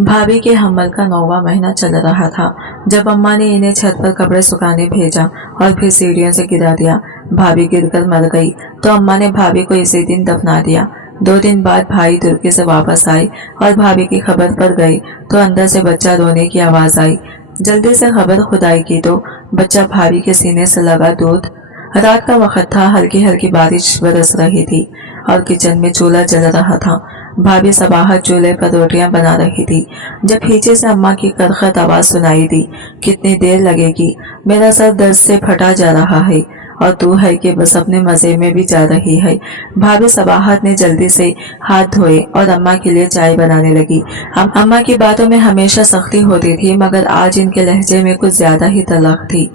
भाभी के हमल का 9वां महीना चल रहा था जब अम्मा ने इन्हें छत पर कपड़े सुखाने भेजा और फिर सीढ़ियों से गिरा दिया। भाभी गिरकर मर गई तो अम्मा ने भाभी को इसी दिन दफना दिया। 2 दिन बाद भाई तुर्की से वापस आए और भाभी की खबर पर गई तो अंदर से बच्चा रोने की आवाज आई। जल्दी से खबर खुदाई की तो बच्चा भाभी के सीने से लगा दूध। रात का वक्त था, हल्की हल्की बारिश बरस रही थी और किचन में चूल्हा जल रहा था। भाभी सबाहत चूल्हे पर रोटियां बना रही थी जब पीछे से अम्मा की करखत आवाज सुनाई दी, कितनी देर लगेगी, मेरा सर दर्द से फटा जा रहा है और तू है कि बस अपने मजे में भी जा रही है। भाभी सबाहत ने जल्दी से हाथ धोए और अम्मा के लिए चाय बनाने लगी। अम्मा की बातों में हमेशा सख्ती होती थी मगर आज इनके लहजे में कुछ ज्यादा ही तलख थी,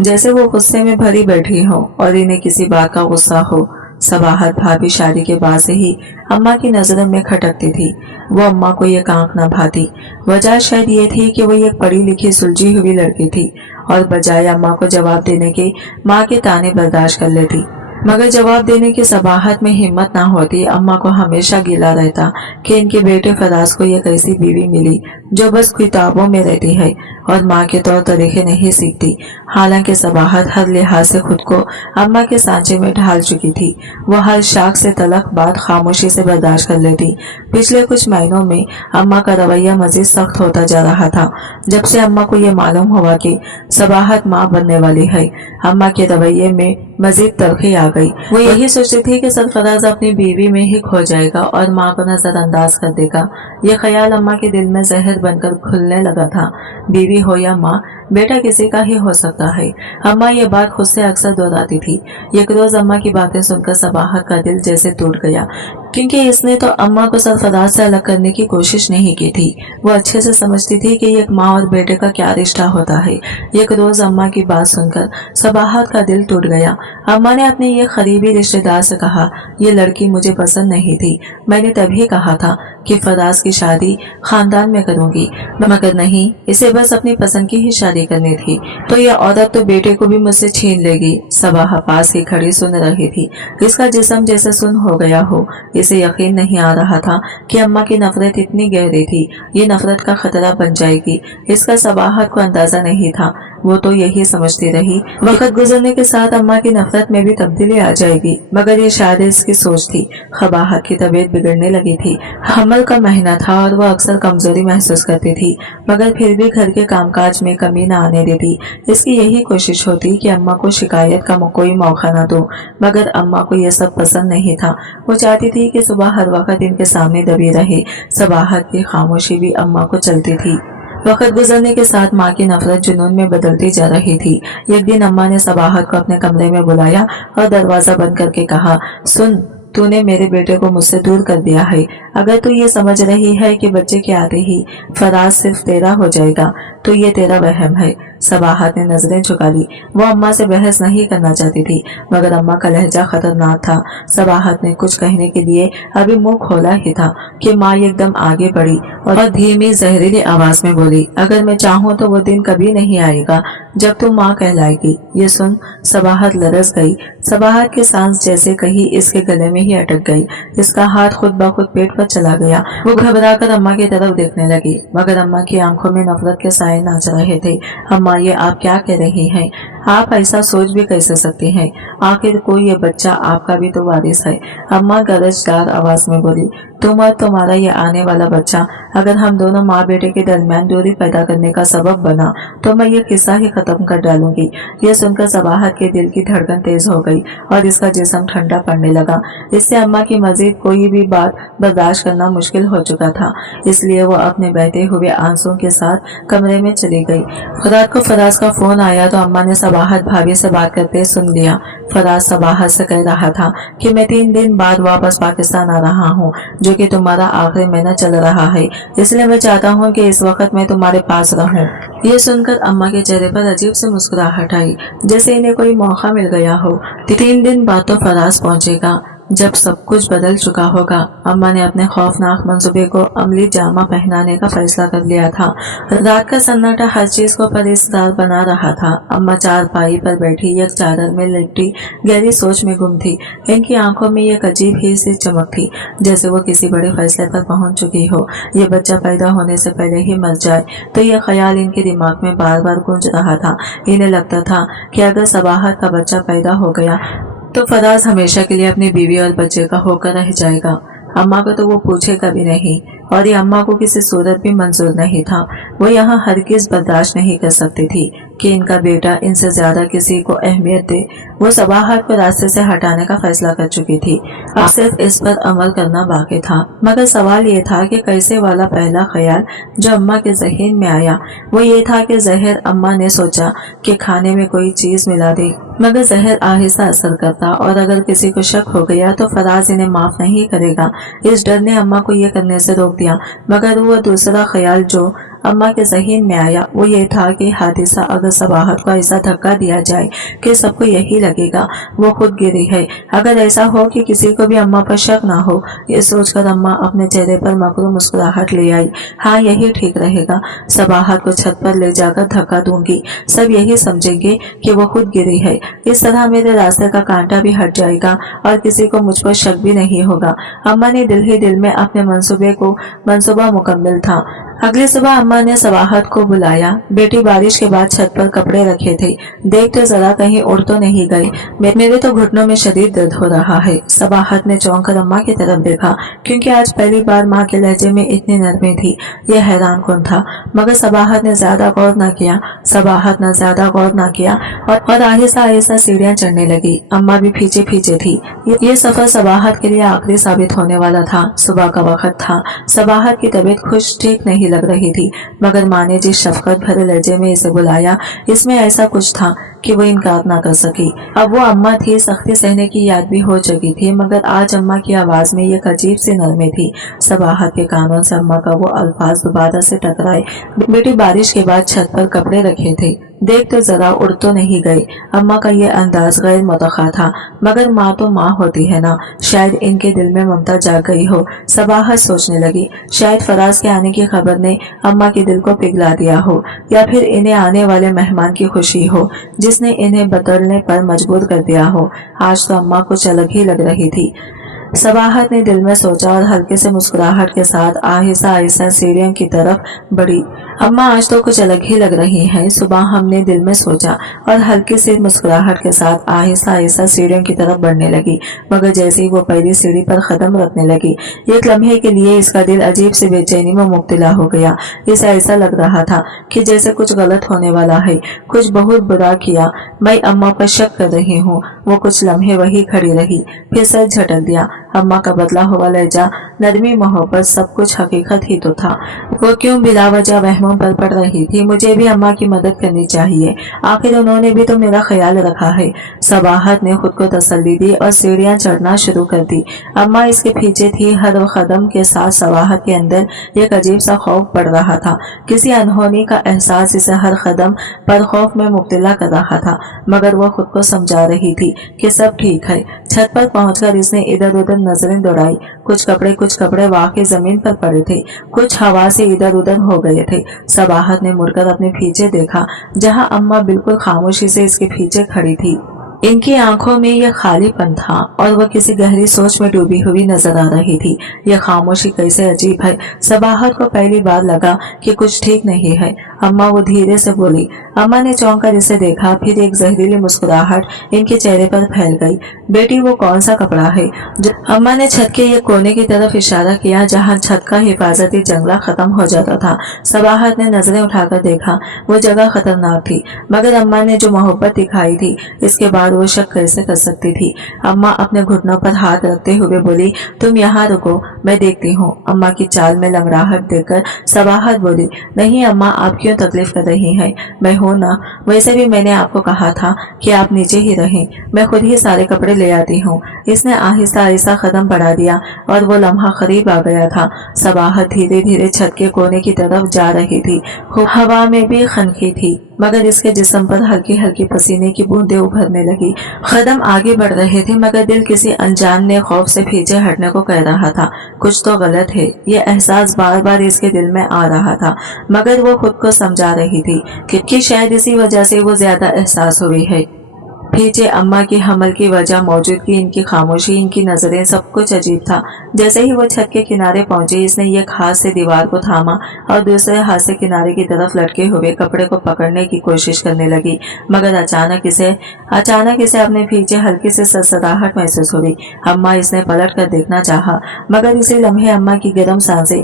जैसे वो गुस्से में भरी बैठी हो और इन्हें किसी बात का गुस्सा हो। सबाहत भाभी शादी के बाद से ही अम्मा की नजरों में खटकती थी। वो अम्मा को ये आंख न भाती। वजह शायद ये थी कि वो एक पढ़ी लिखी सुलझी हुई लड़की थी और बजाय अम्मा को जवाब देने के माँ के ताने बर्दाश्त कर लेती। मगर जवाब देने की सबाहत में हिम्मत ना होती। अम्मा को हमेशा गिला रहता कि इनके बेटे फराज को एक ऐसी बीवी मिली जो बस किताबों में रहती है और माँ के तौर तरीके नहीं सीखती। हालांकि सबाहत हर लिहाज से खुद को अम्मा के सांचे में ढाल चुकी थी। वो हर शाख से तलक बात खामोशी से बर्दाश्त कर लेती। पिछले कुछ महीनों में अम्मा का रवैया मजीद सख्त होता जा रहा था। जब से अम्मा को ये मालूम हुआ कि सबाहत माँ बनने वाली है, अम्मा के रवैये में मजीद तलखी आ गई। वो यही सोचती थी कि सरफराज अपनी बीवी में ही खो जाएगा और माँ को नजरअंदाज कर देगा। ये ख्याल अम्मा के दिल में जहर बनकर घुलने लगा था। बीवी हो या माँ, बेटा किसी का ही हो सकता है। अम्मा ये बात खुद से अक्सर दोहराती थी। एक रोज अम्मा की बातें सुनकर सबाहत का दिल जैसे टूट गया, क्योंकि इसने तो अम्मा को सरफराज से अलग करने की कोशिश नहीं की थी। वो अच्छे से समझती थी कि एक माँ और बेटे का क्या रिश्ता होता है। एक रोज अम्मा की बात सुनकर सबाहत का दिल टूट गया। अम्मा ने अपने ये करीबी रिश्तेदार से कहा, ये लड़की मुझे पसंद नहीं थी। मैंने तभी कहा था कि फराज की शादी खानदान में करूंगी, मगर नहीं, इसे बस अपनी पसंद की ही शादी करनी थी। तो यह औरत तो बेटे को भी मुझसे छीन लेगी। सबाह पास ही खड़ी सुन रही थी। इसका जिस्म जैसे सुन हो गया हो। इसे यकीन नहीं आ रहा था कि अम्मा की नफरत इतनी गहरी थी, ये नफरत का खतरा बन जाएगी। इसका सबाहत को अंदाजा नहीं था। वो तो यही समझती रही वक्त गुजरने के साथ अम्मा की नफरत में भी तब्दीली आ जाएगी, मगर ये शायद इसकी सोच थी। सबाहत की तबीयत बिगड़ने लगी थी। हमल का महीना था और वह अक्सर कमजोरी महसूस करती थी, मगर फिर भी घर के कामकाज में कमी न आने देती। इसकी यही कोशिश होती कि अम्मा को शिकायत का कोई मौका न दो, मगर अम्मा को यह सब पसंद नहीं था। वो चाहती थी कि सुबह हर वक्त इनके सामने दबी रहे। सबाहत की खामोशी भी अम्मा को चलती थी। वक्त गुजरने के साथ माँ की नफरत जुनून में बदलती जा रही थी। एक दिन अम्मा ने सबाहत को अपने कमरे में बुलाया और दरवाजा बंद करके कहा, सुन, तूने मेरे बेटे को मुझसे दूर कर दिया है। अगर तू ये समझ रही है कि बच्चे के आते ही फराज सिर्फ तेरा हो जाएगा तो ये तेरा वहम है। सबाहत ने नजरें झुका ली। वो अम्मा से बहस नहीं करना चाहती थी, मगर अम्मा का लहजा खतरनाक था। सबाहत ने कुछ कहने के लिए अभी मुंह खोला ही था कि माँ एकदम आगे बढ़ी और धीमी जहरीली आवाज में बोली, अगर मैं चाहूँ तो वो दिन कभी नहीं आएगा जब तू माँ कहलाएगी। ये सुन सबाहत लरस गई। सबाहत की सांस जैसे कहीं इसके गले में ही अटक गई। इसका हाथ खुद ब खुद पेट पर चला गया। वो घबराकर अम्मा की तरफ देखने लगी, मगर अम्मा की आंखों में नफरत के साए नाच रहे थे। अम्मा, ये आप क्या कह रही हैं? आप ऐसा सोच भी कैसे सकती हैं? आखिर कोई ये बच्चा आपका भी तो वारिस है। अम्मा गरजदार आवाज में बोली, तुम और तुम्हारा ये आने वाला बच्चा अगर हम दोनों माँ बेटे के दरमियान दूरी पैदा करने का सबब बना तो मैं ये किस्सा ही खत्म कर डालूंगी। यह सुनकर सबाहत के दिल की धड़कन तेज हो गई और इसका जिस्म ठंडा पड़ने लगा। इससे अम्मा की मजीद कोई भी बात बर्दाश्त करना मुश्किल हो चुका था, इसलिए वो अपने बहते हुए आंसुओं के साथ कमरे में चली गई। रात को फराज का फोन आया तो अम्मा ने सबाहत भाभी से बात करते सुन लिया। फराज सबाहत से कह रहा था कि मैं 3 दिन बाद वापस पाकिस्तान आ रहा हूँ, जो कि तुम्हारा आखिरी महीना चल रहा है, इसलिए मैं चाहता हूँ कि इस वक्त मैं तुम्हारे पास रहूँ। ये सुनकर अम्मा के चेहरे पर अजीब से मुस्कुराहट आई, जैसे इन्हें कोई मौका मिल गया हो। 3 दिन बाद तो फराज पहुँचेगा। जब सब कुछ बदल चुका होगा। अम्मा ने अपने खौफनाक मंसूबे को अमली जामा पहनाने का फैसला कर लिया था। रात का सन्नाटा हर चीज को परिस्तार बना रहा था। अम्मा चारपाई पर बैठी एक चादर में लिपटी गहरी सोच में गुम थी। इनकी आंखों में एक अजीब ही सी चमक थी, जैसे वो किसी बड़े फैसले पर पहुंच चुकी हो। ये बच्चा पैदा होने से पहले ही मर जाए, तो ये ख्याल इनके दिमाग में बार बार गूंज रहा था। इन्हें लगता था कि अगर सबाहत का बच्चा पैदा हो गया तो फराज हमेशा के लिए अपनी बीवी और बच्चे का होकर रह जाएगा। अम्मा को तो वो पूछेगा भी नहीं, और ये अम्मा को किसी सूरत भी मंजूर नहीं था। वो यहाँ हरगिज बर्दाश्त नहीं कर सकती थी कि इनका बेटा इनसे ज्यादा किसी को अहमियत दे। वो सबाहत को रास्ते से हटाने का फैसला कर चुकी थी। अब सिर्फ इस पर अमल करना बाकी था। मगर सवाल ये था कि कैसे वाला पहला ख्याल जो अम्मा के जहन में आया वो ये था कि जहर। अम्मा ने सोचा कि खाने में कोई चीज मिला दे, मगर जहर आहिस्ता असर करता और अगर किसी को शक हो गया तो फराज इन्हें माफ नहीं करेगा। इस डर ने अम्मा को ये करने से रोक दिया। मगर वो दूसरा ख्याल जो अम्मा के जहन में आया वो ये था कि हादिसा अगर सबाहत को ऐसा धक्का दिया जाए कि सबको यही लगेगा वो खुद गिरी है। अगर ऐसा हो कि किसी को भी अम्मा पर शक ना हो, ये सोचकर अम्मा अपने चेहरे पर मकरूम मुस्कुराहट ले आई। हाँ, यही ठीक रहेगा। सबाहत को छत पर ले जाकर धक्का दूंगी, सब यही समझेंगे कि वो खुद गिरी है। इस तरह मेरे रास्ते का कांटा भी हट जाएगा और किसी को मुझ पर शक भी नहीं होगा। अम्मा ने दिल ही दिल में अपने मंसूबा मुकम्मल था। अगली सुबह अम्मा ने सबाहत को बुलाया। बेटी, बारिश के बाद छत पर कपड़े रखे थे, देख तो जरा कहीं उड़ तो नहीं गए। मेरे तो घुटनों में शदीद दर्द हो रहा है। सबाहत ने चौंक कर अम्मा की तरफ देखा, क्योंकि आज पहली बार माँ के लहजे में इतनी नरमी थी। यह हैरान कौन था, मगर सबाहत ने ज्यादा गौर न किया और आहिस्ता आहिस्ता सीढ़ियां चढ़ने लगी। अम्मा भी पीछे पीछे थी। ये सफर सबाहत के लिए आखिरी साबित होने वाला था। सुबह का वक्त था। सबाहत की तबीयत खुश ठीक नहीं लग रही थी, मगर माँ ने जिस शफकत भरे लहजे में इसे बुलाया, इसमें ऐसा कुछ था कि वो इनकार ना कर सकी। अब वो अम्मा थी, सख्ती सहने की याद भी हो चुकी थी, मगर आज अम्मा की आवाज में एक अजीब सी नरमी थी। सबाहत के कानों से अम्मा का वो अल्फाज दोबारा से टकराए। बेटी, बारिश के बाद छत पर कपड़े रखे थे, देख तो जरा उड़ तो नहीं गए। अम्मा का ये अंदाज गैर मुतखा था, मगर माँ तो माँ होती है ना। शायद इनके दिल में ममता जाग गई हो। सबाहत सोचने लगी, शायद फराज के आने की खबर ने अम्मा के दिल को पिघला दिया हो, या फिर इन्हें आने वाले मेहमान की खुशी हो जिसने इन्हें बदलने पर मजबूर कर दिया हो। आज तो अम्मा कुछ अलग ही लग रही थी। सबाहत ने दिल में सोचा और हल्के से मुस्कुराहट के साथ आहिस्ता आहिस्ता सीढ़ियों की तरफ बढ़ी। अम्मा, आज तो कुछ अलग ही लग रही है। सुबह हमने दिल में सोचा और हल्की सी मुस्कुराहट के साथ आहिस्ता आहिस्ता सीढ़ियों की तरफ बढ़ने लगी। मगर जैसे ही वो पहली सीढ़ी पर कदम रखने लगी, एक लम्हे के लिए इसका दिल अजीब सी बेचैनी में मुब्तला हो गया। इसे ऐसा लग रहा था कि जैसे कुछ गलत होने वाला है, कुछ बहुत बुरा किया। मैं अम्मा पर शक कर रही हूँ। वो कुछ लम्हे वही खड़ी रही, फिर सर झटक दिया। अम्मा का बदला हुआ लहजा, नरमी, मोहब्बत, सब कुछ हकीकत ही तो था। वो क्यों बिला वजह वहमों पर पड़ रही थी। मुझे भी अम्मा की मदद करनी चाहिए, आखिर उन्होंने भी तो मेरा ख्याल रखा है। सबाहत ने खुद को तसल्ली दी और सीढ़ियां चढ़ना शुरू कर दी। अम्मा इसके पीछे थी। हर कदम के साथ सबाहत के अंदर एक अजीब सा खौफ बढ़ रहा था। किसी अनहोनी का एहसास इसे हर कदम पर खौफ में मुब्तला कर रहा था, मगर वो खुद को समझा रही थी कि सब ठीक है। छत पर पहुंचकर इसने इधर उधर नजरें दौड़ाई। कुछ कपड़े वाकई जमीन पर पड़े थे, कुछ हवा से इधर उधर हो गए थे। सबाहत ने मुड़कर अपने पीछे देखा, जहां अम्मा बिल्कुल खामोशी से इसके पीछे खड़ी थी। इनकी आंखों में यह खालीपन था और वह किसी गहरी सोच में डूबी हुई नजर आ रही थी। यह खामोशी कैसे अजीब है। सबाहत को पहली बार लगा कि कुछ ठीक नहीं है। अम्मा, वो धीरे से बोली। अम्मा ने चौंक कर इसे देखा, फिर एक जहरीली मुस्कुराहट इनके चेहरे पर फैल गई। बेटी, वो कौन सा कपड़ा है? अम्मा ने छत के एक कोने की तरफ इशारा किया, जहाँ छत का हिफाजती जंगला खत्म हो जाता था। सबाहत ने नजरें उठाकर देखा। वो जगह खतरनाक थी, मगर अम्मा ने जो मोहब्बत दिखाई थी, इसके बाद वो शक कैसे कर सकती थी। अम्मा अपने घुटनों पर हाथ रखते हुए बोली, तुम यहाँ रुको, मैं देखती हूँ। अम्मा की चाल में लंगड़ाहट देखकर सबाहत बोली, नहीं अम्मा, आप क्यों तकलीफ कर रही हैं? मैं हूँ ना। वैसे भी मैंने आपको कहा था कि आप नीचे ही रहें, मैं खुद ही सारे कपड़े ले आती हूँ। इसने आहिस्ता आहिस्ता कदम बढ़ा दिया और वो लम्हा करीब आ गया था। सबाहत धीरे धीरे छत के कोने की तरफ जा रही थी। हवा में भी खनकी थी। मगर इसके जिस्म पर हल्की हल्की पसीने की बूंदें उभरने लगी। कदम आगे बढ़ रहे थे मगर दिल किसी अनजान ने खौफ से पीछे हटने को कह रहा था। कुछ तो गलत है, ये एहसास बार बार इसके दिल में आ रहा था, मगर वो खुद को समझा रही थी कि शायद इसी वजह से वो ज्यादा एहसास हुई है। पीछे अम्मा की हमल की वजह, मौजूदगी, इनकी खामोशी, इनकी नजरें, सब कुछ अजीब था। जैसे ही वो छत के किनारे पहुंचे, इसने एक हाथ से दीवार को थामा और दूसरे हाथ से किनारे की तरफ लटके हुए कपड़े को पकड़ने की कोशिश करने लगी, मगर अचानक इसे अपने पीछे हल्की से सरसराहट महसूस हुई। अम्मा, इसने पलट कर देखना चाहा, मगर इसी लम्हे अम्मा की गर्म सांसें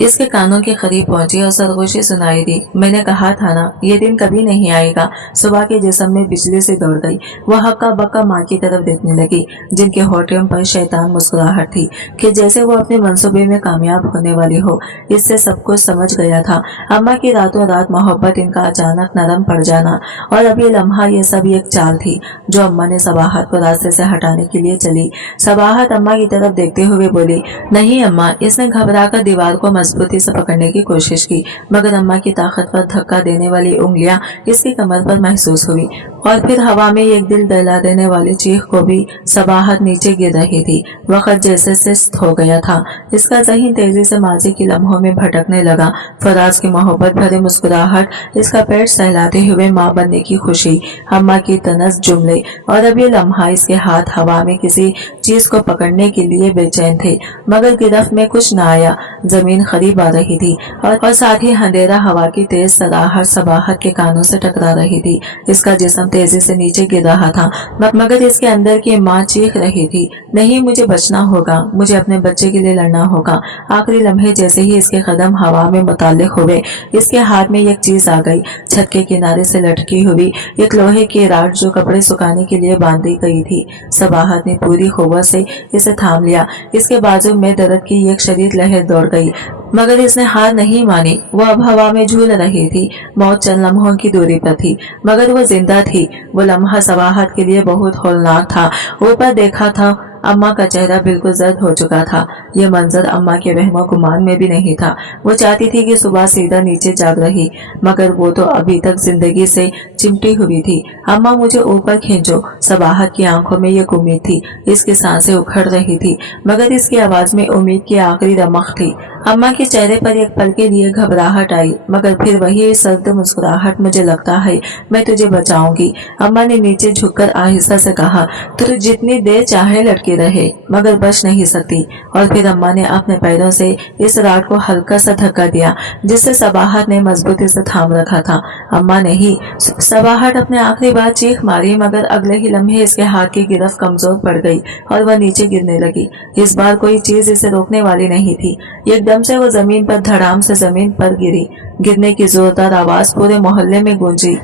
इसके कानों के करीब पहुंची और सरगोशी सुनाई दी। मैंने कहा था ना, ये दिन कभी नहीं आएगा। सुबह के जिस्म में बिजली से दौड़ गई। वह हक्का बक्का माँ की तरफ देखने लगी, जिनके होठों पर शैतान मुस्कुराहट थी कि जैसे वो अपने मंसूबे में कामयाब होने वाली हो। इससे सब कुछ समझ गया था। अम्मा की रातों रात मोहब्बत, इनका अचानक नरम पड़ जाना, और अब ये लम्हा, ये सब एक चाल थी जो अम्मा ने सबाहत को रास्ते से हटाने के लिए चली। सबाहत अम्मा की तरफ देखते हुए बोली, नहीं अम्मा। इसने घबराकर दीवार को मजबूती से पकड़ने की कोशिश की, मगर अम्मा की ताकतवर धक्का देने वाली उंगलियां इसकी कमर पर महसूस हुई, और फिर हवा में एक दिल दहला देने वाली चीख को भी सबाहत नीचे गिर रही थी। वक्त जैसे सुस्त हो गया था। इसका ज़हन तेजी से माजी के लम्हों में भटकने लगा। फराज की मोहब्बत भरे मुस्कुराहट, इसका पेट सहलाते हुए माँ बनने की खुशी, अम्मा की तनस जुमले, और अब ये लम्हा, इसके हाथ हवा में किसी चीज को पकड़ने के लिए बेचैन थे, मगर गिरफ्त में कुछ न आया। जमीन करीब आ रही थी और साथ ही अंधेरा हवा की तेज सराहट सबाहत के कानों से टकरा रही थी। इसका जिस्म तेजी से नीचे गिर रहा था, मगर इसके अंदर की माँ चीख रही थी, नहीं, मुझे बचना होगा, मुझे अपने बच्चे के लिए लड़ना होगा। आखिरी लम्हे जैसे ही इसके कदम हवा में मुताल्लिक हुए, इसके हाथ में एक चीज आ गई। छत के किनारे से लटकी हुई एक लोहे की राड जो कपड़े सुखाने के लिए बांधी गई थी। सबाहत ने पूरी कुव्वत से इसे थाम लिया। इसके बाजू में दर्द की एक शदीद लहर दौड़ गई, मगर इसने हार नहीं मानी। वो अब हवा में झूल रही थी। मौत चंद लम्हों की दूरी पर थी, मगर वो जिंदा थी। वो लम्हा सबाहत के लिए बहुत हौलनाक था। ऊपर देखा था, अम्मा का चेहरा बिल्कुल जर्द हो चुका था। यह मंजर अम्मा के वहमो गुमान में भी नहीं था। वो चाहती थी कि सुबह सीधा नीचे जाग रही, मगर वो तो अभी तक जिंदगी से चिमटी हुई थी। अम्मा, मुझे ऊपर खींचो। सबाहत की आंखों में एक उम्मीद थी। इसकी सांसें उखड़ रही थी, मगर इसकी आवाज में उम्मीद की आखिरी रमक थी। अम्मा के चेहरे पर एक पल के लिए घबराहट आई, मगर फिर वही सर्द मुस्कुराहट, मुझे लगता है मैं तुझे बचाऊंगी। अम्मा ने नीचे झुककर आहिस्ता से कहा, तू जितनी देर चाहे लटकी रहे, मगर बच नहीं सकती। और फिर अम्मा ने अपने पैरों से इस राड को हल्का सा धक्का दिया, जिससे सबाहत ने मजबूती से थाम रखा था। अम्मा नहीं, सबाहत अपने आखिरी बार चीख मारी, मगर अगले ही लम्हे इसके हाथ की गिरफ्त कमजोर पड़ गई और वह नीचे गिरने लगी। इस बार कोई चीज इसे रोकने वाली नहीं थी। एकदम से वो जमीन पर धड़ाम से जमीन पर गिरी। गिरने की जोरदार आवाज पूरे मोहल्ले में गूंजी।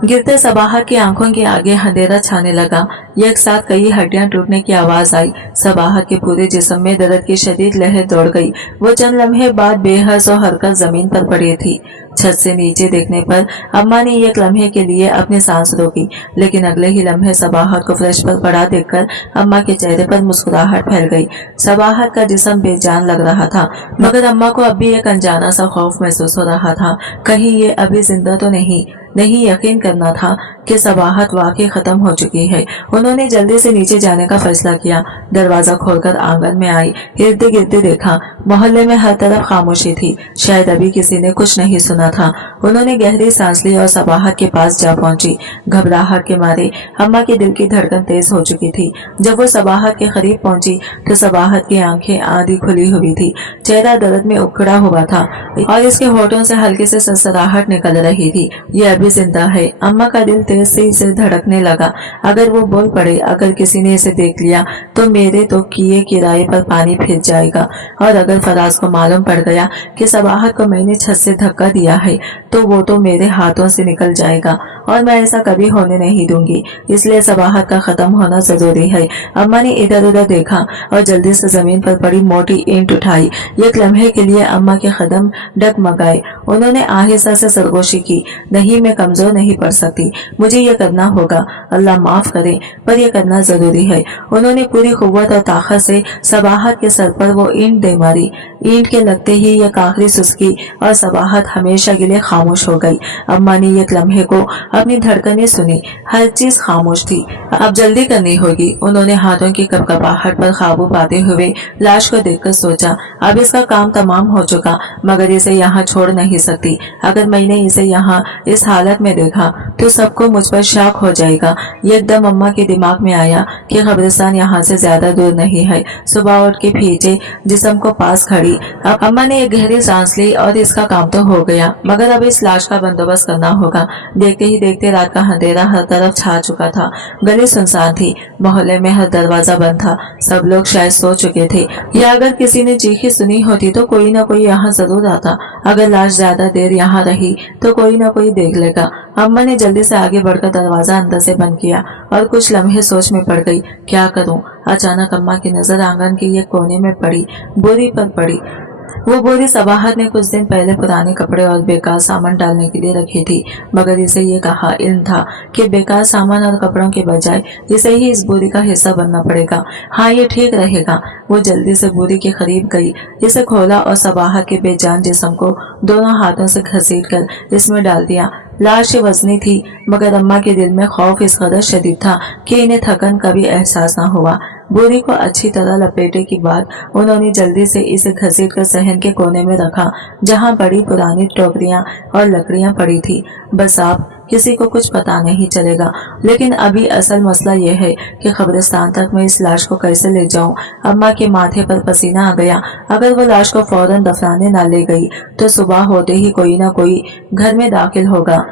गिरते सबाहत की आंखों के आगे अंधेरा छाने लगा। एक साथ कई हड्डियां टूटने की आवाज आई। सबाहत के पूरे जिस्म में दर्द की शदीद लहर दौड़ गई। वो चंद लम्हे बाद बेहस और हरकत जमीन पर पड़ी थी। छत से नीचे देखने पर अम्मा ने एक लम्हे के लिए अपनी सांस रोकी, लेकिन अगले ही लम्हे सबाहत को फर्श पर पड़ा देखकर अम्मा के चेहरे पर मुस्कुराहट फैल गई। सबाहत का जिस्म बेजान लग रहा था, मगर अम्मा को अब भी एक अनजाना सा खौफ महसूस हो रहा था। कहीं ये अभी जिंदा तो नहीं यकीन करना था कि सबाहत वाकई खत्म हो चुकी है। उन्होंने जल्दी से नीचे जाने का फैसला किया। दरवाजा खोलकर आंगन में आई। इर्द गिर्द देखा, मोहल्ले में हर तरफ खामोशी थी। शायद अभी किसी ने कुछ नहीं सुना था। उन्होंने गहरी सांस ली और सबाहत के पास जा पहुंची। घबराहट के मारे अम्मा के दिल की धड़कन तेज हो चुकी थी। जब वो सबाहत के करीब पहुंची तो सबाहत की आंखें आधी खुली हुई थी, चेहरा दर्द में उखड़ा हुआ था और इसके होठों से हल्की से सरसराहट निकल रही थी। ये अभी जिंदा है। अम्मा का दिल तेज से धड़कने लगा। अगर वो बोल पड़े, अगर किसी ने इसे देख लिया तो मेरे तो किए किराए पर पानी फिर जाएगा, और अगर फराज को मालूम पड़ गया कि सबाहत को मैंने छत से धक्का दिया है तो वो तो मेरे हाथों से निकल जाएगा, और मैं ऐसा कभी होने नहीं दूंगी। इसलिए सबाहत का खत्म होना जरूरी है। अम्मा ने इधर उधर देखा और जल्दी से जमीन पर पड़ी मोटी ईंट उठाई। एक लम्हे के लिए अम्मा के कदम डगमगाए। انہوں نے آہستہ سے سرگوشی کی، نہیں میں کمزور نہیں پڑ سکتی، مجھے یہ کرنا ہوگا، اللہ معاف کرے پر یہ کرنا ضروری ہے۔ انہوں نے پوری قوت اور طاقت سے صباحت کے سر پر وہ اینٹ دے ماری۔ اینٹ کے لگتے ہی ایک آخری سسکی اور صباحت ہمیشہ کے لیے خاموش ہو گئی۔ اماں نے ایک لمحے کو اپنی دھڑکنیں سنی، ہر چیز خاموش تھی۔ اب جلدی کرنی ہوگی۔ انہوں نے ہاتھوں کی کپکپاہٹ پر قابو پاتے ہوئے لاش کو دیکھ کر سوچا، اب اس کا کام تمام ہو چکا، مگر اسے یہاں چھوڑ نہیں سکتی۔ اگر میں نے اسے یہاں اس حالت میں دیکھا تو سب کو مجھ پر شک ہو جائے گا۔ ایک دم اماں کے دماغ میں آیا کہ قبرستان یہاں سے زیادہ دور نہیں ہے۔ صبح اٹھ کے پھینچے جسم کو پاس کھڑی اماں نے ایک گہری سانس لی اور اس کا کام تو ہو گیا، مگر اب اس لاش کا بندوبست کرنا ہوگا۔ دیکھتے ہی دیکھتے رات کا اندھیرا ہر طرف چھا چکا تھا، گلی سنسان تھی، محلے میں ہر دروازہ بند تھا، سب لوگ شاید سو چکے تھے، یا اگر کسی نے چیخی سنی ہوتی تو کوئی نہ کوئی یہاں ضرور آتا۔ اگر لاش زیادہ دیر یہاں رہی تو کوئی نہ کوئی دیکھ لے گا۔ اماں نے جلدی سے آگے بڑھ کر دروازہ اندر سے بند کیا اور کچھ لمحے سوچ میں پڑ گئی، کیا کروں؟ اچانک اماں کی نظر آنگن کے ایک کونے میں پڑی بوری پر پڑی۔ وہ بوری صباحت نے کچھ دن پہلے پرانے کپڑے اور بیکار سامان ڈالنے کے لیے رکھی تھی، مگر اسے یہ کہا علم تھا کہ بیکار سامان اور کپڑوں کے بجائے اسے ہی اس بوری کا حصہ بننا پڑے گا۔ ہاں یہ ٹھیک رہے گا۔ وہ جلدی سے بوری کے قریب گئی، اسے کھولا اور صباحت کے بے جان جسم کو دونوں ہاتھوں سے گھسیٹ کر اس میں ڈال دیا۔ لاش وزنی تھی، مگر اماں کے دل میں خوف اس قدر شدید تھا کہ انہیں تھکن کا بھی احساس نہ ہوا۔ بوری کو اچھی طرح لپیٹے کے بعد انہوں نے جلدی سے اسے گھسیٹ کر صحن کے کونے میں رکھا، جہاں بڑی پرانی ٹوکریاں اور لکڑیاں پڑی تھی۔ بس آپ کسی کو کچھ پتا نہیں چلے گا، لیکن ابھی اصل مسئلہ یہ ہے کہ قبرستان تک میں اس لاش کو کیسے لے جاؤں؟ اماں کے ماتھے پر پسینہ آ گیا۔ اگر وہ لاش کو فوراً دفنانے نہ لے گئی تو صبح ہوتے ہی کوئی نہ کوئی گھر میں داخل ہوگا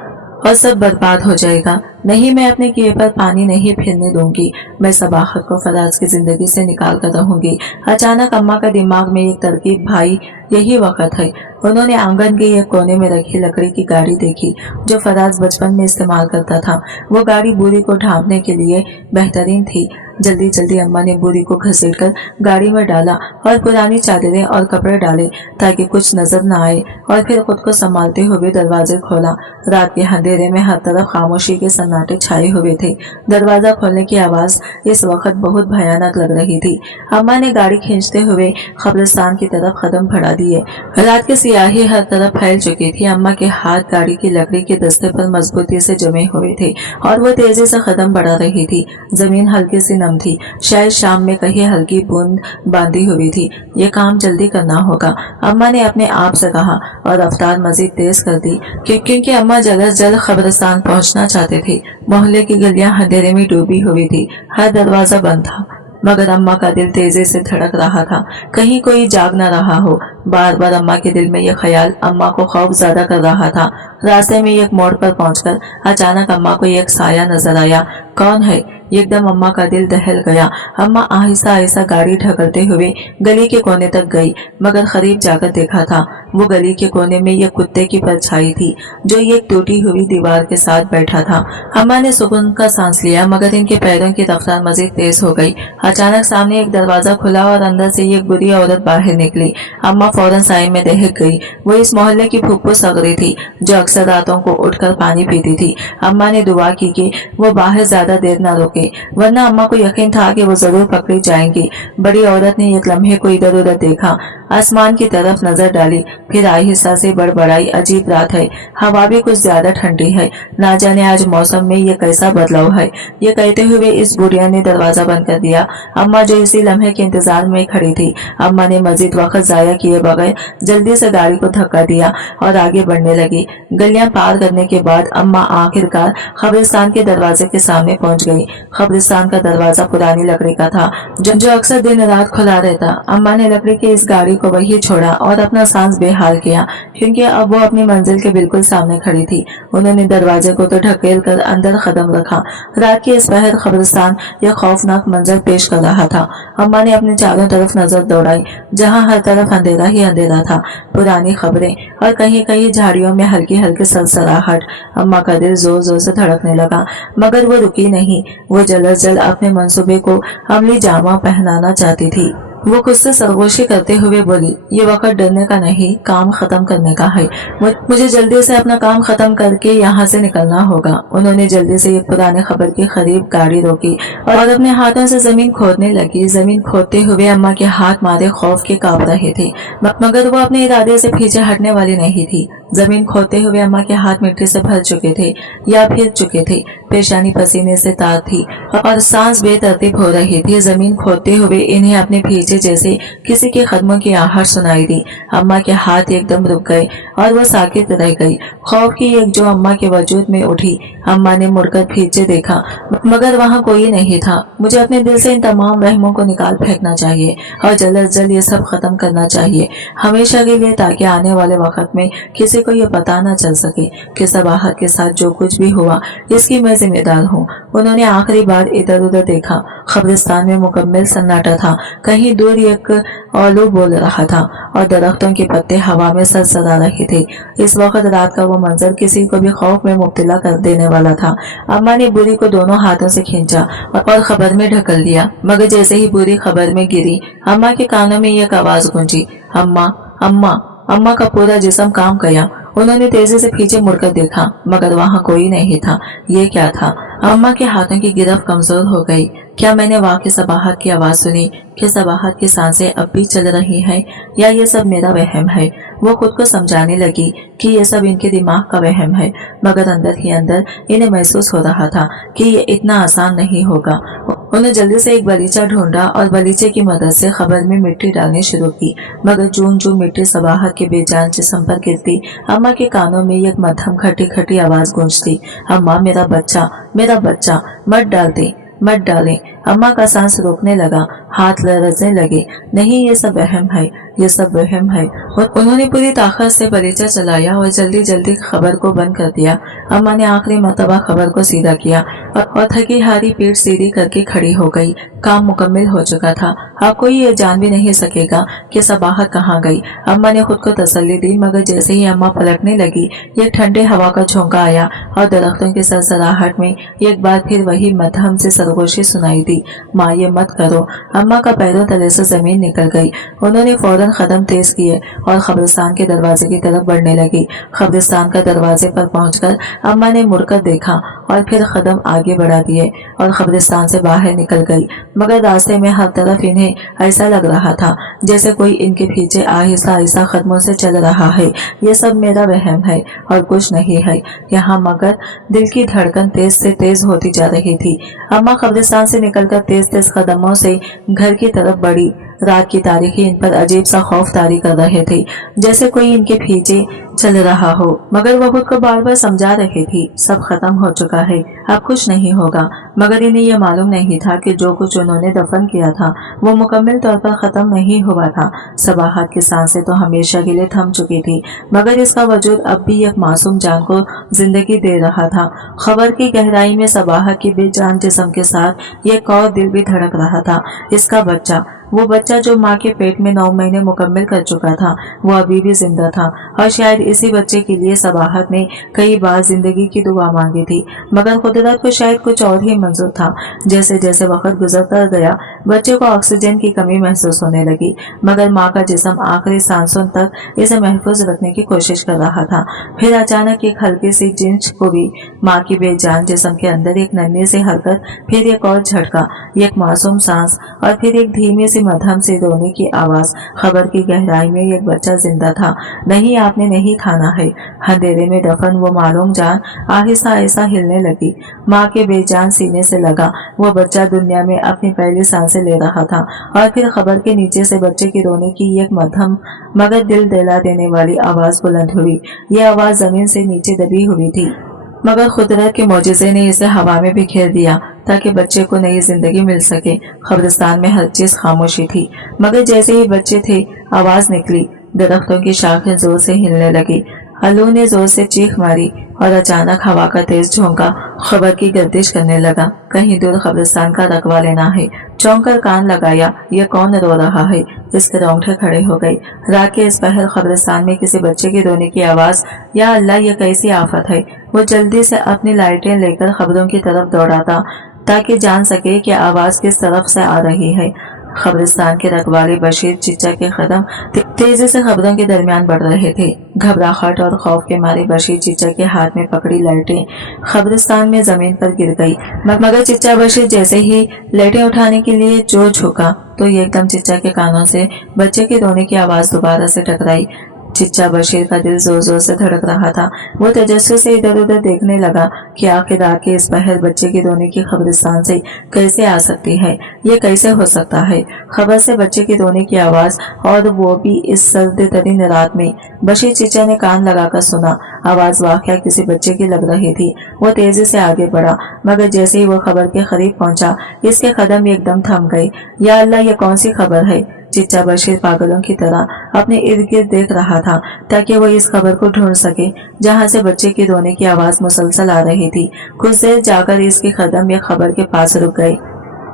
اور سب برباد ہو جائے گا۔ نہیں، میں اپنے کیے پر پانی نہیں پھرنے دوں گی، میں صباحت کو فراز کی زندگی سے نکال کر رہوں گی۔ اچانک اماں کا دماغ میں ایک ترکیب بھائی، یہی وقت ہے۔ انہوں نے آنگن کے ایک کونے میں رکھی لکڑی کی گاڑی دیکھی جو فراز بچپن میں استعمال کرتا تھا۔ وہ گاڑی بوری کو ڈھانپنے کے لیے بہترین تھی۔ جلدی جلدی اماں نے بوری کو گھسیٹ کر گاڑی میں ڈالا اور پرانی چادریں اور کپڑے ڈالے تاکہ کچھ نظر نہ آئے، اور پھر خود کو سنبھالتے ہوئے دروازے کھولا۔ رات کے اندھیرے میں ہر طرف خاموشی کے سناٹے چھائے ہوئے تھے۔ دروازہ کھولنے کی آواز اس وقت بہت بھیانک لگ رہی تھی۔ اماں نے گاڑی کھینچتے ہوئے قبرستان کی طرف قدم بڑھا دیے۔ رات کی سیاہی ہر طرف پھیل چکی تھی۔ اماں کے ہاتھ گاڑی کی لکڑی کے دستے پر مضبوطی سے جمے ہوئے تھے اور وہ تیزی سے قدم بڑھا رہی تھی۔ زمین ہلکی سی نم تھی، شاید شام میں کہیں ہلکی بوند باندھی ہوئی تھی۔ یہ کام جلدی کرنا ہوگا، اماں نے اپنے آپ سے کہا، اور رفتار مزید تیز کر دی کیونکہ اماں جلد از جلد قبرستان پہنچنا چاہتے تھے۔ محلے کی گلیاں اندھیرے میں ڈوبی ہوئی تھی، ہر دروازہ بند تھا، مگر اماں کا دل تیزی سے دھڑک رہا تھا، کہیں کوئی جاگ نہ رہا ہو۔ بار بار اماں کے دل میں یہ خیال اماں کو خوف زیادہ کر رہا تھا۔ راستے میں ایک موڑ پر پہنچ کر اچانک اماں کو ایک سایہ نظر آیا۔ کون ہے؟ ایک دم اماں کا دل دہل گیا۔ اماں آہستہ آہستہ گاڑی ڈھکلتے ہوئے گلی کے کونے تک گئی، مگر قریب جا کر دیکھا تھا وہ گلی کے کونے میں ایک کتے کی پرچھائی تھی جو ایک ٹوٹی ہوئی دیوار کے ساتھ بیٹھا تھا۔ اماں نے سکون کا سانس لیا، مگر ان کے پیروں کی رفتار مزید تیز ہو گئی۔ اچانک سامنے ایک دروازہ کھلا اور اندر سے ایک بری عورت باہر نکلی۔ اماں فوراً سائے میں دہک گئی۔ وہ اس محلے کی پھپھو سغری تھی جو اکثر راتوں کو اٹھ کر پانی پیتی تھی۔ اماں نے دعا کی کہ وہ باہر زیادہ دیر نہ روکے، ورنہ اماں کو یقین تھا کہ وہ ضرور پکڑی جائیں گی۔ بڑی عورت نے ایک لمحے کو ادھر ادھر دیکھا، آسمان کی طرف نظر ڈالی، پھر آہستہ سے بڑبڑائی، عجیب رات ہے، ہوا بھی کچھ زیادہ ٹھنڈی ہے، نہ جانے آج موسم میں یہ کیسا بدلاؤ ہے۔ یہ کہتے ہوئے اس بڑھیا نے دروازہ بند کر دیا۔ اماں جو اسی لمحے کے انتظار میں کھڑی تھی، اماں نے مزید وقت ضائع کیے بغیر جلدی سے گاڑی کو دھکا دیا اور آگے بڑھنے لگی۔ گلیاں پار کرنے کے بعد اماں آخرکار قبرستان کے دروازے کے سامنے پہنچ گئی۔ قبرستان کا دروازہ پرانی لکڑی کا تھا جو اکثر دن رات کھلا رہتا۔ اماں نے لکڑی کی اس گاڑی کو وہیں چھوڑا اور اپنا سانس بے حال کیا کیونکہ اب وہ اپنی منزل کے بالکل سامنے کھڑی تھی۔ انہوں نے دروازے کو تو ڈھکیل کر اندر قدم رکھا۔ رات کی اس پہر قبرستان یہ خوفناک منظر پیش کر رہا تھا۔ اماں نے اپنے چاروں طرف نظر دوڑائی، جہاں ہر طرف اندھیرا ہی اندھیرا تھا، پرانی خبریں اور کہیں کہیں جھاڑیوں میں ہلکی ہلکی سرسراہٹ۔ اماں کا دل زور زور سے دھڑکنے لگا، مگر وہ رکی نہیں۔ وہ جلد از جلد اپنے منصوبے کو عملی جامہ پہنانا چاہتی تھی۔ वो खुद से सरगोशी करते हुए बोली, ये वक्त डरने का नहीं, काम खत्म करने का है। मुझे जल्दी से अपना काम खत्म करके यहाँ से निकलना होगा। उन्होंने जल्दी से एक पुराने खबर के करीब गाड़ी रोकी और अपने हाथों से जमीन खोदने लगी। जमीन खोदते हुए अम्मा के हाथ मारे खौफ के कांप रहे थे, मगर वो अपने इरादे से पीछे हटने वाली नहीं थी। जमीन खोदते हुए अम्मा के हाथ मिट्टी से भर चुके थे या फिर चुके थे, पेशानी पसीने से तार थी और सांस बेतरतीब हो रही थी। जमीन खोदते हुए इन्हें अपने पीछे जैसे किसी के कदमों की आहट सुनाई दी। अम्मा के हाथ एकदम रुक गए और वो साकित रह गई। खौफ की एक जो अम्मा के वजूद में उठी। अम्मा ने मुड़कर पीछे देखा, मगर वहाँ कोई नहीं था। मुझे अपने दिल से इन तमाम वहमों को निकाल फेंकना चाहिए और जल्द अज जल्द ये सब खत्म करना चाहिए, हमेशा के लिए, ताकि आने वाले वक्त में किसी को ये पता न चल सके कि सबाहत के साथ जो कुछ भी हुआ इसकी मैं जिम्मेदार हूँ। उन्होंने आखिरी बार इधर उधर देखा। कब्रिस्तान में मुकम्मल सन्नाटा था। कहीं दूर एक औलू बोल रहा था और दरख्तों के पत्ते हवा में सरसरा रहे थे। इस वक्त रात का वो मंजर किसी को भी खौफ में मुब्तला कर देने वाला था। अम्मा ने बुरी को दोनों हाथों से खींचा और खबर में ढकल दिया, मगर जैसे ही बुरी खबर में गिरी, अम्मा के कानों में एक आवाज गूंजी, अम्मा अम्मा। अम्मा का पूरा जिस्म काम गया। उन्होंने तेजी से पीछे मुड़कर देखा, मगर वहाँ कोई नहीं था। ये क्या था? अम्मा के हाथों की गिरफ्त कमजोर हो गई। क्या मैंने वाकई सबाहत की आवाज सुनी कि सबाहत की सांसें अब भी चल रही हैं, या ये सब मेरा वहम है? वो खुद को समझाने लगी कि ये सब इनके दिमाग का वहम है, मगर अंदर ही अंदर इन्हें महसूस हो रहा था कि ये इतना आसान नहीं होगा। उन्हें जल्दी से एक बगीचा ढूंढा और बगीचे की मदद से खबर में मिट्टी डालनी शुरू की, मगर जून जून मिट्टी सबाहत के बेजान जिस्म पर गिरती, अम्मा के कानों में एक मध्यम खटी खटी आवाज गूंजती, अम्मा मेरा बच्चा, मत डाल दे, मत डालें। अम्मा का सांस रोकने लगा, हाथ लरजने लगे। नहीं, ये सब वहम है, ये सब वहम है। उन्होंने पूरी ताकत से बगीचा चलाया और जल्दी जल्दी खबर को बंद कर दिया। अम्मा ने आखिरी मर्तबा खबर को सीधा किया और थकी हारी पीठ सीधी करके खड़ी हो गई। काम मुकम्मल हो चुका था। अब कोई ये जान भी नहीं सकेगा कि सबाहत कहाँ गई। अम्मा ने खुद को तसल्ली दी, मगर जैसे ही अम्मा पलटने लगी, एक ठंडे हवा का झोंका आया और दरख्तों की सरसराहट में एक बार फिर वही मध्यम से सरगोशी सुनाई दी, माँ ये मत करो। अम्मा का पैरों तले से जमीन निकल गई। उन्होंने फौरन कदम तेज किए और कब्रिस्तान के दरवाजे की तरफ बढ़ने लगी। कब्रिस्तान का दरवाजे पर पहुंचकर अम्मा ने मुड़कर देखा और फिर कदम आगे बढ़ा दिए और कब्रिस्तान से बाहर निकल गई, मगर रास्ते में हर तरफ इन्हें ऐसा लग रहा था जैसे कोई इनके पीछे आहिस्ता आहिस्ता कदमों से चल रहा है। ये सब मेरा वहम है और कुछ नहीं है यहाँ, मगर दिल की धड़कन तेज से तेज होती जा रही थी। अम्मा कब्रिस्तान से निकलकर तेज तेज कदमों से घर की तरफ बढ़ी। रात की तारीखी इन पर अजीब सा खौफ तारी कर रहे थे, जैसे कोई इनके पीछे चल रहा हो, मगर वह खुद को बार बार समझा रही थी, सब खत्म हो चुका है, अब कुछ नहीं होगा। मगर इन्हें यह मालूम नहीं था कि जो कुछ उन्होंने दफन किया था वो मुकम्मल तौर पर खत्म नहीं हुआ था। सबाहत की सांसें तो हमेशा के लिए थम चुकी थी, मगर इसका वजूद अब भी एक मासूम जान को जिंदगी दे रहा था। खबर की गहराई में सबाहत की बेजान जिस्म के साथ एक और दिल भी धड़क रहा था। इसका बच्चा, वो बच्चा जो माँ के पेट में 9 महीने मुकम्मल कर चुका था, वो अभी भी जिंदा था और शायद इसी बच्चे के लिए सबाहत ने कई बार जिंदगी की दुआ मांगी थी, मगर कुदरत को शायद कुछ और ही मंजूर था। जैसे जैसे वक्त गुजरता गया, बच्चे को ऑक्सीजन की कमी महसूस होने लगी, मगर माँ का जिस्म आखिरी सांसों तक इसे महफूज रखने की कोशिश कर रहा था। फिर अचानक एक हल्की सी जिंच को भी माँ की बेजान जिस्म के अंदर एक नन्ही सी हरकत, फिर एक और झटका, एक मासूम सांस और फिर एक धीमी मध्यम से रोने की आवाज। खबर की गहराई में एक बच्चा जिंदा था। नहीं, आपने नहीं थाना है। अंधेरे में दफन वो मालूम जान आहिस्ता आहिस्ता हिलने लगी। माँ के बेजान सीने से लगा वो बच्चा दुनिया में अपनी पहली सांसें ले रहा था और फिर खबर के नीचे से बच्चे के रोने की एक मध्यम मगर दिल दिला देने वाली आवाज बुलंद हुई। यह आवाज जमीन से नीचे दबी हुई थी, मगर कुदरत के मौजूजे ने इसे हवा में बिखेर दिया ताकि बच्चे को नई जिंदगी मिल सके। कब्रिस्तान में हर चीज खामोशी थी, मगर जैसे ही बच्चे थे आवाज निकली। दरख्तों की शाखें जोर से हिलने लगी। आलू ने जोर से चीख मारी और अचानक हवा का तेज झोंका खबर की गर्दिश करने लगा। कहीं दूर कब्रिस्तान का रखवा लेना है। चौंक कर कान लगाया, ये कौन रो रहा है? इसके रोंगटे खड़े हो गई। रात के इस पहर कब्रिस्तान में किसी बच्चे की रोने की आवाज, या अल्लाह, ये कैसी आफत है? वो जल्दी से अपनी लाइटें लेकर खबरों की तरफ दौड़ाता ताकि जान सके कि आवाज किस तरफ से आ रही है। कब्रिस्तान के रखवाले बशीर चिच्चा के कदम तेजी से खबरों के दरमियान बढ़ रहे थे। घबराहट और खौफ के मारे बशीर चिच्चा के हाथ में पकड़ी लाइटें कब्रिस्तान में जमीन पर गिर गई, मगर चिच्चा बशीर जैसे ही लाइटें उठाने के लिए जो झुका तो ये एकदम चिच्चा के कानों से बच्चे के रोने की आवाज दोबारा से टकराई। चिच्चा बशीर का दिल जोर जोर से धड़क रहा था। वो तेजस्वी से इधर उधर देखने लगा कि आखिर रात के इस पहर बच्चे की रोने की कब्रिस्तान से कैसे आ सकती है, ये कैसे हो सकता है। खबर से बच्चे की रोने की आवाज, और वो भी इस सर्द तरीन रात में। बशीर चिच्चा ने कान लगाकर सुना। आवाज वाकया किसी बच्चे की लग रही थी। वो तेजी से आगे बढ़ा, मगर जैसे ही वो खबर के करीब पहुंचा इसके कदम एकदम थम गए। या अल्लाह, ये कौन सी खबर है। चिच्चा बशीर पागलों की तरह अपने इर्द गिर्द देख रहा था ताकि वो इस खबर को ढूंढ सके जहां से बच्चे की रोने की आवाज मुसलसल आ रही थी। कुछ देर जाकर इसके कदम एक खबर के पास रुक गए।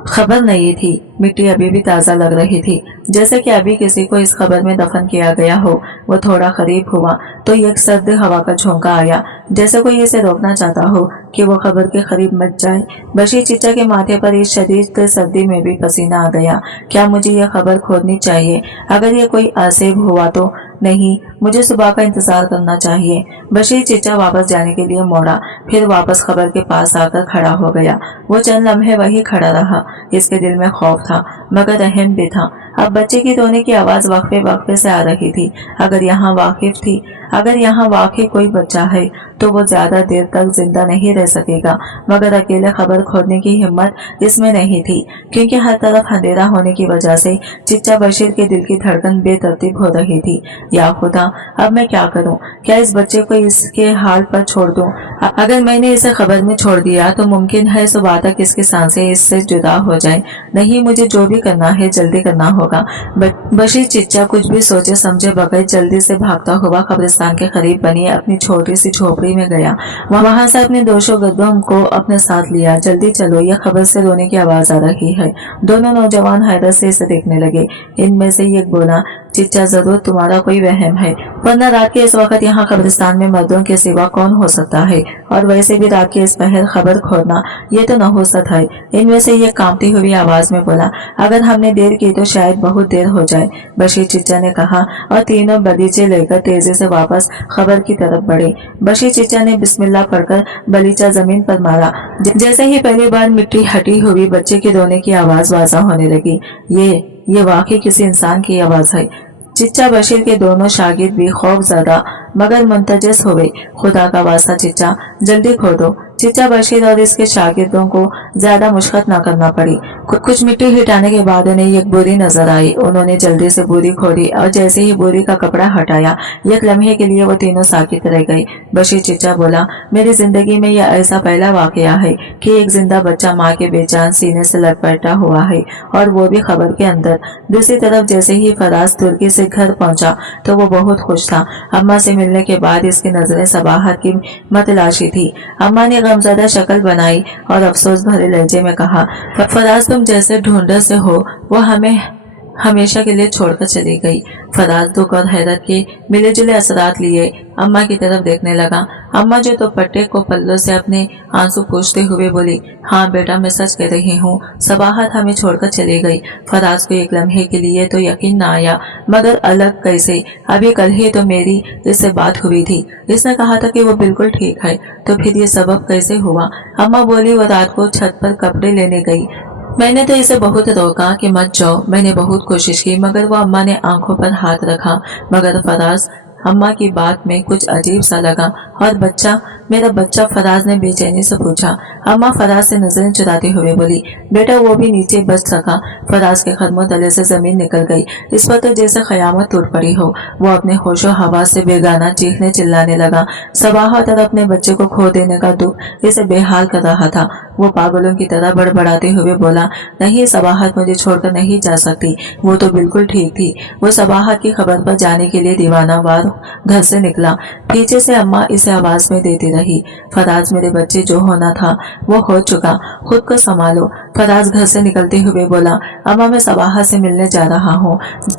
खबर नहीं थी, मिट्टी अभी भी ताज़ा लग रही थी, जैसे कि अभी किसी को इस खबर में दफन किया गया हो। वो थोड़ा करीब हुआ तो एक सर्द हवा का झोंका आया, जैसे कोई इसे रोकना चाहता हो कि वो खबर के करीब मच जाए। बशीर चिच्चा के माथे पर इस शदीद सर्दी में भी पसीना आ गया। क्या मुझे यह खबर खोदनी चाहिए? अगर ये कोई आसेब हुआ तो नहीं, मुझे सुबह का इंतजार करना चाहिए। बशीर चिच्चा वापस जाने के लिए मोड़ा, फिर वापस खबर के पास आकर खड़ा हो गया। वो चंद लम्हे वही खड़ा रहा। इसके दिल में खौफ था मगर रहम भी था। अब बच्चे की रोने की आवाज वक्फे वक्फे से आ रही थी। अगर यहाँ वाकई कोई बच्चा है तो वो ज्यादा देर तक जिंदा नहीं रह सकेगा, मगर अकेले खबर खोदने की हिम्मत इसमें नहीं थी, क्योंकि हर तरफ अंधेरा होने की वजह से चिच्चा बशीर के दिल की धड़कन बेतरतीब हो रही थी। या खुदा, अब मैं क्या करूं? क्या इस बच्चे को इसके हाल पर छोड़ दूं? अगर मैंने इसे खबर में छोड़ दिया तो मुमकिन है सुबह तक इसकी सांसें इससे जुदा हो जाए। नहीं, मुझे जो भी करना है जल्दी करना होगा। बशीर चिच्चा कुछ भी सोचे समझे बगैर जल्दी से भागता हुआ कब्रिस्तान के करीब बनी अपनी छोटी सी झोपड़ी में गया। वहां से अपने दोस्तों गद्दों को अपने साथ लिया। जल्दी चलो, यह खबर से रोने की आवाज आ रही है। दोनों नौजवान हैरत से इसे देखने लगे। इनमें से एक बोला, चिच्चा, जरूर तुम्हारा कोई वहम है, वरना रात के इस वक्त यहाँ कब्रिस्तान में मर्दों के सिवा कौन हो सकता है, और वैसे भी रात के इस पहर खबर खोदना ये तो नहुसत है। इनमें से ये कांपती हुई आवाज में बोला, अगर हमने देर की तो शायद बहुत देर हो जाए। बशीर चिच्चा ने कहा और तीनों बगीचे लेकर तेजी से वापस खबर की तरफ बढ़े। बशीर चिच्चा ने बिस्मिल्लाह पढ़कर बलीचा जमीन पर मारा। जैसे ही पहली बार मिट्टी हटी हुई बच्चे के रोने की आवाज वाज़ा होने लगी। ये वाकई किसी इंसान की आवाज है। चिच्चा बशीर के दोनों शागिर्द भी खौफ ज़्यादा मगर मुंतजस हो गए। खुदा का वास्ता चिच्चा, जल्दी खोदो। चिच्चा बशीर और इसके शागिर्दों को ज्यादा मुश्किल न करना पड़ी। कुछ मिट्टी हटाने के बाद उन्हें एक बोरी नजर आई। उन्होंने जल्दी से बोरी खोली और जैसे ही बोरी का कपड़ा हटाया एक लम्हे के लिए वो तीनों साकित रह गए। बशीर चिच्चा बोला, मेरी जिंदगी में यह ऐसा पहला वाकया है कि एक जिंदा बच्चा माँ के बेजान सीने से लटपटा हुआ है, और वो भी खबर के अंदर। दूसरी तरफ जैसे ही फराज तुर्की से घर पहुंचा तो वो बहुत खुश था। अम्मा से मिलने के बाद इसकी नजरें सबाहत की मतलाशी थी। अम्मा ने गमज़दा शक्ल बनाई और अफसोस भरे लहजे में कहा, फराज, तुम जैसे ढूंढर से हो वो हमें हमेशा के लिए छोड़कर चली गई। फराज दुख और हैरत के मिले जुले असरात लिए अम्मा की तरफ देखने लगा। अम्मा जो तो पट्टे को पल्लों से अपने आंसू पोंछते हुए बोली, हाँ बेटा, मैं सच कह रही हूँ, सबाहत हमें छोड़कर चली गई। फराज को एक लम्हे के लिए तो यकीन न आया, मगर अलग कैसे? अभी कल ही तो मेरी इससे बात हुई थी। इसने कहा था कि वो बिल्कुल ठीक है, तो फिर ये सबब कैसे हुआ? अम्मा बोली, वो रात को छत पर कपड़े लेने गई। मैंने तो इसे बहुत रोका कि मत जाओ, मैंने बहुत कोशिश की, मगर वो अम्मा ने आंखों पर हाथ रखा। मगर फराज, अम्मा की बात में कुछ अजीब सा लगा। और बच्चा, मेरा बच्चा? फराज ने बेचैनी से पूछा। अम्मा फराज से नजरें चुराते हुए बोली, बेटा वो भी नीचे बच सका। फराज के कदमों तले से जमीन निकल गई। इस पर तो जैसे कयामत टूट पड़ी हो। वो अपने होशो हवास से बेगाना चीखने चिल्लाने लगा। सबाहत और अपने बच्चे को खो देने का दुख इसे बेहाल कर रहा था। वो पागलों की तरह बड़बड़ाते हुए बोला, नहीं, सबाहत मुझे छोड़कर नहीं जा सकती, वो तो बिल्कुल ठीक थी। वो सबाहत की खबर पर जाने के लिए दीवाना वार घर से निकला। पीछे से अम्मा इसे आवाज में देती रही, फराज, मेरे बच्चे, जो होना था वो हो चुका, खुद को संभालो। फराज घर से निकलते हुए बोला, अम्मा, मैं सबाहत से मिलने जा रहा हूँ।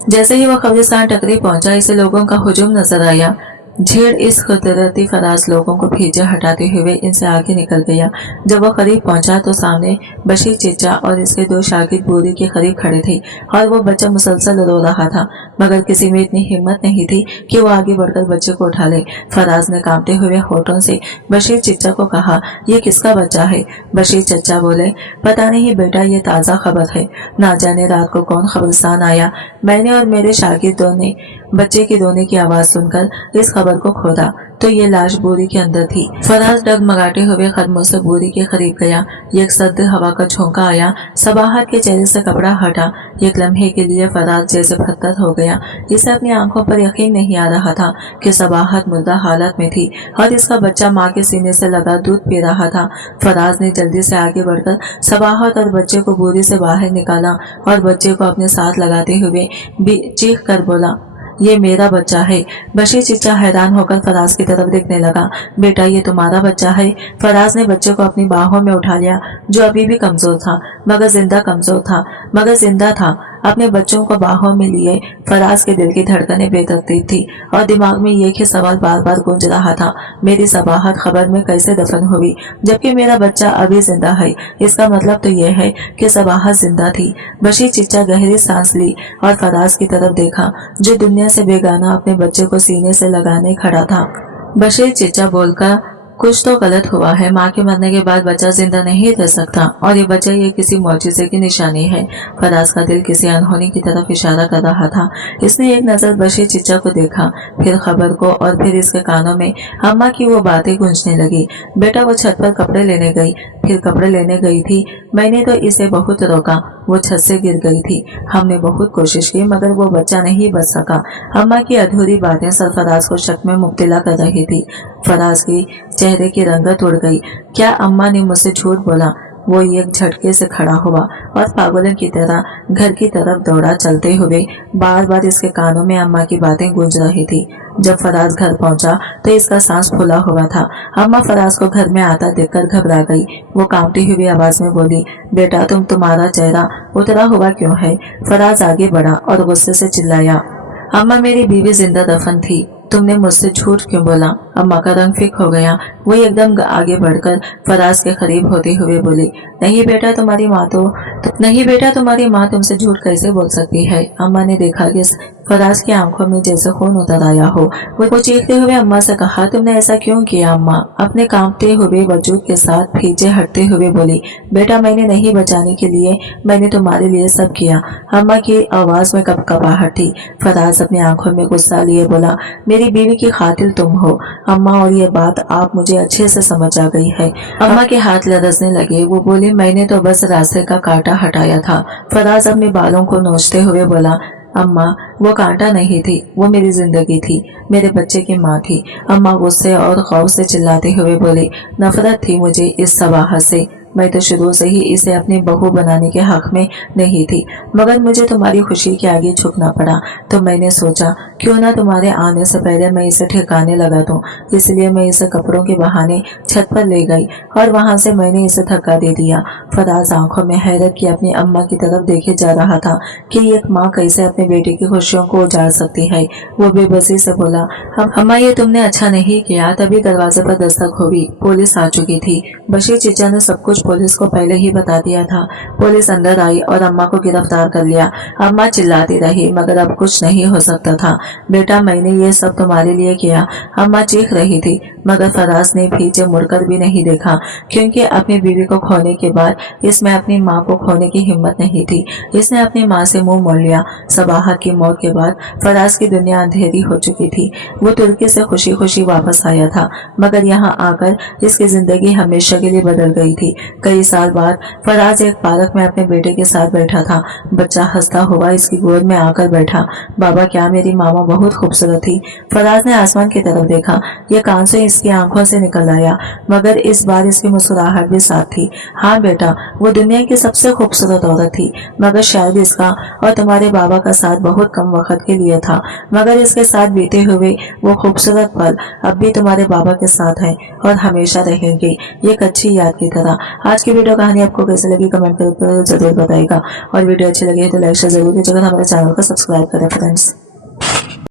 जैसे ही वो कब्रिस्तान टकरी पहुंचा इसे लोगों का हुजूम नजर आया। झेड़ इस कुदरती फराज लोगों को भीजे हटाते हुए इनसे आगे निकल गया। जब वो करीब पहुंचा तो सामने बशीर चचा और इसके दो शागिर्द बोरी के करीब खड़े थे और वो बच्चा मुसलसल रो रहा था, मगर किसी में इतनी हिम्मत नहीं थी कि वो आगे बढ़कर बच्चे को उठा ले। फराज ने कांपते हुए होठों से बशीर चचा को कहा, ये किसका बच्चा है? बशीर चचा बोले, पता नहीं बेटा, ये ताज़ा खबर है। ना जाने रात को कौन खबरस्तान आया। मैंने और मेरे शागिर्दों ने बच्चे की रोने की आवाज सुनकर इस खबर को खोदा तो ये लाश बोरी के अंदर थी। फराज डगमगाते हुए कदमों से बोरी के करीब गया। एक सर्द हवा का झोंका आया, सबाहत के चेहरे से कपड़ा हटा। एक लम्हे के लिए फराज जैसे पत्थर हो गया। इसे अपनी आंखों पर यकीन नहीं आ रहा था कि सबाहत मुर्दा हालत में थी और इसका बच्चा माँ के सीने से लगा दूध पी रहा था। फराज ने जल्दी से आगे बढ़कर सबाहत और बच्चे को बोरी से बाहर निकाला और बच्चे को अपने साथ लगाते हुए चीख कर बोला, ये मेरा बच्चा है। बशीर चचा हैरान होकर फराज की तरफ देखने लगा। बेटा, ये तुम्हारा बच्चा है? फराज ने बच्चे को अपनी बाहों में उठा लिया, जो अभी भी कमजोर था मगर जिंदा था। अपने बच्चों को बाहों में लिए फराज के दिल की धड़कनें बेतरतीब थी और दिमाग में एक ही सवाल बार बार गूंज रहा था, मेरी सबाहत खबर में कैसे दफन हुई जबकि मेरा बच्चा अभी जिंदा है? इसका मतलब तो यह है कि सबाहत जिंदा थी। बशीर चचा गहरी सांस ली और फराज की तरफ देखा, जो दुनिया से बेगाना अपने बच्चे को सीने से लगाने खड़ा था। बशीर चचा बोलकर, कुछ तो गलत हुआ है। माँ के मरने के बाद बच्चा जिंदा नहीं रह सकता और ये बच्चा ये किसी मौजूदे की निशानी है। फराज का दिल किसी अनहोनी की तरफ इशारा कर रहा था। इसने एक नजर बशीर चचा को देखा, फिर खबर को, और फिर इसके कानों में अम्मा की वो बातें गूंजने लगी। बेटा, वो छत पर कपड़े लेने गई, फिर कपड़े लेने गई थी। मैंने तो इसे बहुत रोका, वो छत से गिर गई थी। हमने बहुत कोशिश की मगर वो बच्चा नहीं बच सका। अम्मा की अधूरी बातें सरफराज को शक में मुब्तला कर रही थी। फराज की चेहरे की रंगत उड़ गई। क्या अम्मा ने मुझसे झूठ बोला? वो एक झटके से खड़ा हुआ और पागलों की तरह घर की तरफ दौड़ा, चलते हुए बार बार इसके कानों में अम्मा की बातें गूंज रही थी। जब फराज घर पहुंचा तो इसका सांस फूला हुआ था। अम्मा फराज को घर में आता देखकर घबरा गई। वो कांपती हुई आवाज में बोली, बेटा, तुम्हारा चेहरा उतरा हुआ क्यों है? फराज आगे बढ़ा और गुस्से से चिल्लाया, अम्मा, मेरी बीवी जिंदा दफन थी। तुमने मुझसे झूठ क्यों बोला? अम्मा का रंग फिक हो गया। वो एकदम आगे बढ़कर फराज के करीब होते हुए बोली, नहीं बेटा, तुम्हारी माँ तुमसे झूठ कैसे बोल सकती है? अम्मा ने देखा कि फराज की आंखों में जैसे खून उतर आया हो। वो चीखते हुए अम्मा से कहा, तुमने ऐसा क्यों किया? अम्मा अपने कांपते हुए वजूद के साथ पीछे हटते हुए बोली, बेटा, मैंने नहीं बचाने के लिए, मैंने तुम्हारे लिए सब किया। अम्मा की आवाज में कपकपाहट थी। फराज अपनी आंखों में गुस्सा लिए बोला, मेरी बीवी की कातिल तुम हो अम्मा, और ये बात आप मुझे अच्छे से समझ आ गई है। अम्मा के हाथ लरजने लगे। वो बोली, मैंने तो बस रास्ते का कांटा हटाया था। फराज अपने बालों को नोचते हुए बोला, अम्मा, वो कांटा नहीं थी, वो मेरी जिंदगी थी, मेरे बच्चे की माँ थी। अम्मा गुस्से और खौफ से चिल्लाते हुए बोली, नफरत थी मुझे इस सबाहत से। मैं तो शुरू से ही इसे अपनी बहू बनाने के हक में नहीं थी, मगर मुझे तुम्हारी खुशी के आगे झुकना पड़ा। तो मैंने सोचा क्यों ना तुम्हारे आने से पहले मैं इसे ठिकाने लगा दूं। इसलिए मैं इसे कपड़ों के बहाने छत पर ले गई और वहां से मैंने इसे धक्का दे दिया। फराज आंखों में हैरत की अपनी अम्मा की तरफ देखे जा रहा था कि एक माँ कैसे अपने बेटे की खुशियों को उजाड़ सकती है। वो बेबसी से बोला, अम्मा, ये तुमने अच्छा नहीं किया। तभी दरवाजे पर दस्तक हुई। पुलिस आ चुकी थी। बशीर चचा ने सब कुछ पुलिस को पहले ही बता दिया था। पुलिस अंदर आई और अम्मा को गिरफ्तार कर लिया। अम्मा चिल्लाती रही मगर अब कुछ नहीं हो सकता था। बेटा, मैंने ये सब तुम्हारे लिए किया। अम्मा चीख रही थी मगर फराज ने पीछे मुड़कर भी नहीं देखा, क्योंकि अपनी बीवी को खोने के बाद इसमें अपनी माँ को खोने की हिम्मत नहीं थी। इसने अपनी माँ से मुंह मोड़ लिया। सबाहत की मौत के बाद फराज की दुनिया अंधेरी हो चुकी थी। वो तुर्की से खुशी खुशी वापस आया था, मगर यहाँ आकर इसकी जिंदगी हमेशा के लिए बदल गई थी। कई साल बाद फराज एक पार्क में अपने बेटे के साथ बैठा था। बच्चा हंसता हुआ इसकी गोद में आकर बैठा। बाबा, क्या मेरी मामा बहुत खूबसूरत थी? फराज ने आसमान की तरफ देखा। ये कान से इसकी आंखों से निकल आया, मगर इस बार इसकी मुस्कुराहट भी साथ थी। हाँ बेटा, वो दुनिया की सबसे खूबसूरत औरत थी, मगर शायद इसका और तुम्हारे बाबा का साथ बहुत कम वक्त के लिए था। मगर इसके साथ बीते हुए वो खूबसूरत पल अब भी तुम्हारे बाबा के साथ है और हमेशा रहेंगे, एक अच्छी याद की तरह। आज की वीडियो कहानी आपको कैसे लगी कमेंट करके जरूर बताइएगा, और वीडियो अच्छी लगी तो लाइक शेयर जरूर कीजिएगा। हमारे चैनल को सब्सक्राइब करें फ्रेंड्स।